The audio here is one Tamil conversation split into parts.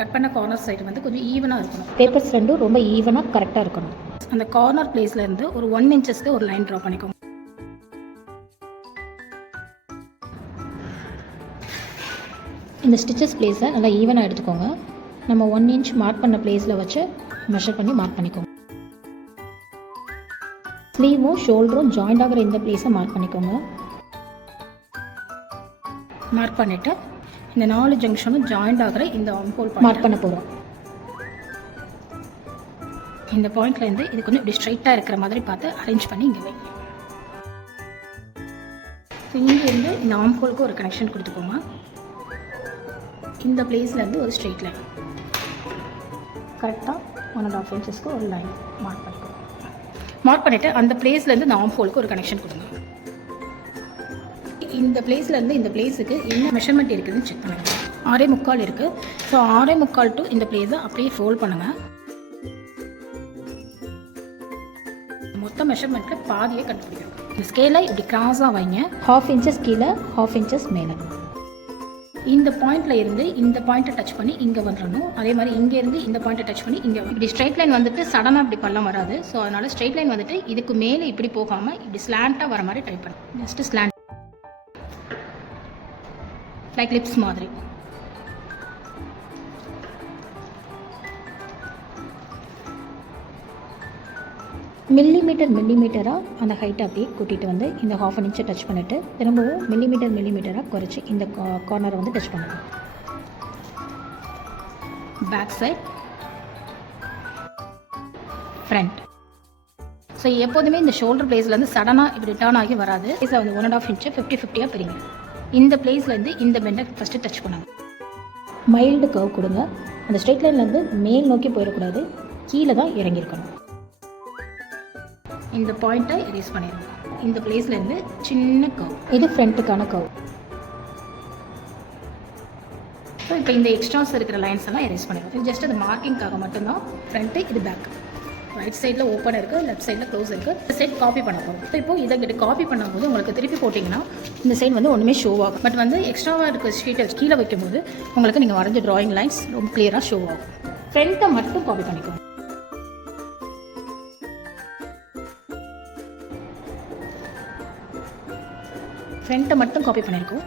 கட் பண்ண கார்னர் சைடு வந்து கொஞ்சம் ஈவனாக இருக்கணும். பேப்பர்ஸ் ரெண்டும் ரொம்ப ஈவனாக கரெக்டாக இருக்கணும். அந்த கார்னர் பிளேஸ்லேருந்து ஒரு 1 இன்ச்சஸ்க்கு ஒரு லைன் ட்ரா பண்ணிக்கோங்க. இந்த ஸ்டிச்சஸ் பிளேஸை நல்லா ஈவனாக எடுத்துக்கோங்க. நம்ம 1 இன்ச் மார்க் பண்ண பிளேஸில் வச்சு மெஷர் பண்ணி மார்க் பண்ணிக்கோங்க. ஸ்லீவும் ஷோல்டரும் ஜாயிண்ட் ஆகிற இந்த பிளேஸை மார்க் பண்ணிக்கோங்க. மார்க் பண்ணிவிட்டு இந்த 4 ஜங்ஷனும் ஜாயிண்ட் ஆகிற இந்த ஆர்ம்ஹோல் மார்க் பண்ண போகிறோம். இந்த பாயிண்ட்லேருந்து இது கொஞ்சம் இப்படி ஸ்ட்ரைட்டாக இருக்கிற மாதிரி பார்த்து அரேஞ்ச் பண்ணி இங்கே வைங்க. இங்கேருந்து இந்த ஆர்ம்ஹோலுக்கு ஒரு கனெக்ஷன் கொடுத்துக்கோங்க. இந்த பிளேஸ்லேருந்து ஒரு ஸ்ட்ரெயிட் லைன் கரெக்டாக 1.5 இன்ச்சஸ்க்கு ஒரு லைன் மார்க் பண்ணிக்கோங்க. மார்க் பண்ணிவிட்டு அந்த பிளேஸ்லேருந்து இந்த ஆர்ம்ஹோலுக்கு ஒரு கனெக்ஷன் கொடுங்க. இந்த பிளேஸ்லேருந்து இந்த பிளேஸுக்கு என்ன மெஷர்மெண்ட் இருக்குதுன்னு செக் பண்ணுங்கள். 6.25 இருக்குது. ஸோ 6.25 டு இந்த பிளேஸை அப்படியே ஃபோல்ட் பண்ணுங்கள். மொத்த மெஷர்மெண்ட்டில் பாதியை கண்டுபிடிக்கணும். இந்த ஸ்கேலை இப்படி கிராஸாக வைங்க. 1/2 இன்ச்சஸ் கீழே 1/2 இன்ச்சஸ் மேலே. இந்த பாயிண்டில் இருந்து இந்த பாயிண்ட்டை டச் பண்ணி இங்கே வந்துடணும். அதே மாதிரி இங்கேருந்து இந்த பாயிண்ட்டை டச் பண்ணி இங்கே இப்படி ஸ்ட்ரைட் லைன் வந்துட்டு சடனாக இப்படி பள்ளம் வராது. ஸோ அதனால் ஸ்ட்ரைட் லைன் வந்துட்டு இதுக்கு மேலே இப்படி போகாமல் இப்படி ஸ்லாண்ட்டாக வர மாதிரி ட்ரை பண்ணு. ஜஸ்ட்டு ஸ்லாண்ட் லைக் லிப்ஸ் மாதிரி. மில்லிமீட்டராக அந்த ஹைட்டை அப்படியே கூட்டிகிட்டு வந்து இந்த 1/2 இன்ச்சை டச் பண்ணிவிட்டு திரும்பவும் மில்லிமீட்டராக குறைச்சி இந்த கார்னரை வந்து டச் பண்ணுங்கள். Back side, front. ஸோ எப்போதுமே இந்த ஷோல்டர் பிளேஸ்லேருந்து சடனாக இப்படி ரிட்டர்ன் ஆகி வராது. பிளேஸை வந்து 1.5 இன்ச்சு 50-50 பிரிங்க. இந்த பிளேஸ்லேருந்து இந்த பெண்டை ஃபஸ்ட்டு டச் பண்ணுங்க. மைல்டு கர்வ் கொடுங்க. அந்த ஸ்ட்ரெயிட் லைன்லேருந்து மேல் நோக்கி போயிடக்கூடாது, கீழே தான் இறங்கியிருக்கணும். இந்த பாயிண்ட்டை எரேஸ் பண்ணிடுங்க. இந்த பிளேஸ்லேருந்து சின்ன கர்வ், இது ஃப்ரண்ட்டுக்கான கர்வ். ஸோ இப்போ இந்த எக்ஸ்ட்ராஸ் இருக்கிற லைன்ஸ் எல்லாம் எரேஸ் பண்ணிடுங்க. இது ஜஸ்ட் அது மார்க்கிங்காக மட்டும்தான். ஃப்ரண்ட்டு இது பேக். ரைட் சைடில் ஓப்பன் இருக்குது, லெஃப்ட் சைடில் க்ளோஸ் இருக்குது. இந்த சைட் காப்பி பண்ண போகிறோம். ஸோ இப்போ இதை கிட்ட காப்பி பண்ணும்போது உங்களுக்கு திருப்பி போட்டிங்கன்னா இந்த சைடு வந்து ஒன்றுமே ஷோ ஆகும். பட் வந்து எக்ஸ்ட்ராவாக இருக்கிற ஷீட்டை கீழே வைக்கும்போது உங்களுக்கு நீங்கள் வரைஞ்ச ட்ராயிங் லைன்ஸ் ரொம்ப கிளியராக ஷோ ஆகும். ஃப்ரண்ட்டை மட்டும் காப்பி பண்ணிக்கோங்க. ஃப்ரண்ட்டை மட்டும் காப்பி பண்ணியிருக்கோம்.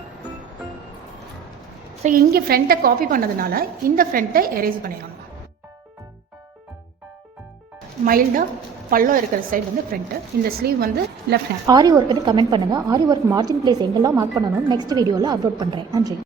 ஸோ இங்கே ஃப்ரண்ட்டை காப்பி பண்ணதுனால இந்த ஃப்ரண்ட்டை எரேஸ் பண்ணிடலாம். மைல்டாக பள்ளம் இருக்கிற சைடு வந்து ஃப்ரண்ட்டு, இந்த ஸ்லீவ் வந்து லெஃப்ட் ஹேண்ட். ஆரி ஒர்க்குன்னு கமெண்ட் பண்ணுங்கள். ஆரி ஒர்க் மார்ஜின் பிளேஸ் எங்கெல்லாம் மார்க் பண்ணணும் நெக்ஸ்ட் வீடியோவில் அப்லோட் பண்ணுறேன். நன்றி.